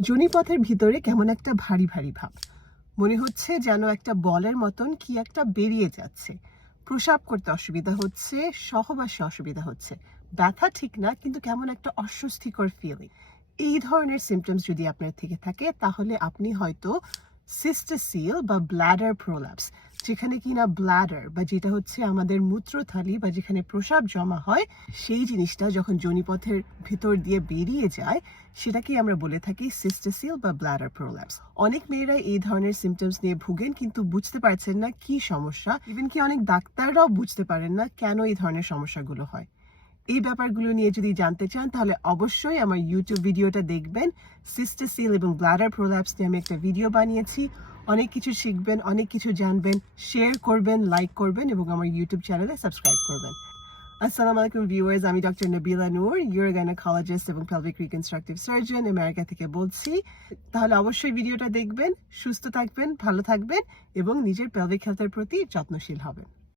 জনিপথের ভিতরে কেমন একটা ভারী ভারী ভাব। মনে হচ্ছে যেন একটা বলের মতন কি একটা বেরিয়ে যাচ্ছে। প্রসাব করতে অসুবিধা হচ্ছে, সহবাসে অসুবিধা হচ্ছে। ব্যথা ঠিক না, কিন্তু কেমন একটা অস্বস্তিকর ফিলিং এই ধরনের সিমটমস যদি আপনার থেকে থাকে, তাহলে আপনি হয়তো সিস্টেসিল বা ব্ল্যাডার প্রোল্যাপস যেখানে কিনা ব্ল্যাডার বা যেটা হচ্ছে আমাদের মূত্রথালি বা যেখানে প্রসাব জমা হয়, সেই জিনিসটা যখন জনিপথের ভিতর দিয়ে বেরিয়ে যায়, সেটাকেই আমরা বলে থাকি সিস্টাসিল বা ব্ল্যাডার প্রোল্যাপস অনেক মেয়েরা এই ধরনের সিমটমস নিয়ে ভুগেন, কিন্তু বুঝতে পারছেন না কি সমস্যা। ইভেন কি অনেক ডাক্তাররাও বুঝতে পারেন না কেন এই ধরনের সমস্যাগুলো হয়। এই ব্যাপারগুলো নিয়ে যদি জানতে চান, তাহলে অবশ্যই আমার ইউটিউব ভিডিওটা দেখবেন। সিস্টাসিল এবং ব্লাডার প্রোল্যাপস নিয়ে আমি একটা ভিডিও বানিয়েছি। অনেক কিছু শিখবেন, অনেক কিছু জানবেন শেয়ার করবেন লাইক করবেন এবং আমার ইউটিউব চ্যানেলে সাবস্ক্রাইব করবেন। আসসালামু আলাইকুম ভিউয়ার্স আমি doctor Nabila Noor your gynaecologist এবং পেলভিক রিকনস্ট্রাকটিভ সার্জন আমেরিকা থেকে বলছি। তাহলে অবশ্যই ভিডিওটা দেখবেন, সুস্থ থাকবেন, ভালো থাকবেন এবং নিজের পেলভিক হেলথের প্রতি যত্নশীল হবেন।